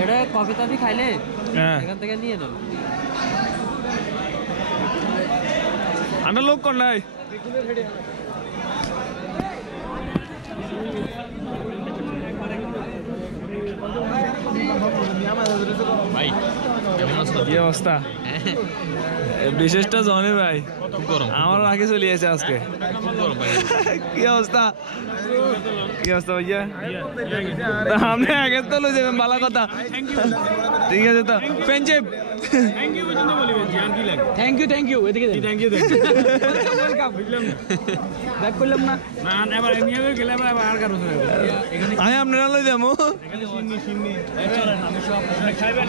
এটা coffee toffee খাইলে? হ্যাঁ। এখান থেকে নিয়ে নেন আন্ডার লোক কর নাই। ভাই কেমন আছো? কি অবস্থা? বিশেষটা জনি ভাই। আমার আগে চলে এসেছে আজকে। কি অবস্থা? কি অবস্থা ভাইয়া? আপনি আগে তো লই যাবেন ভালো কথা। ঠিক আছে তো। Friendship thank you thank you এদিকে থ্যাংক ইউ ওয়েলকাম ব্যাক করলাম না। আমি আপনারা লই যাব। খাইবেন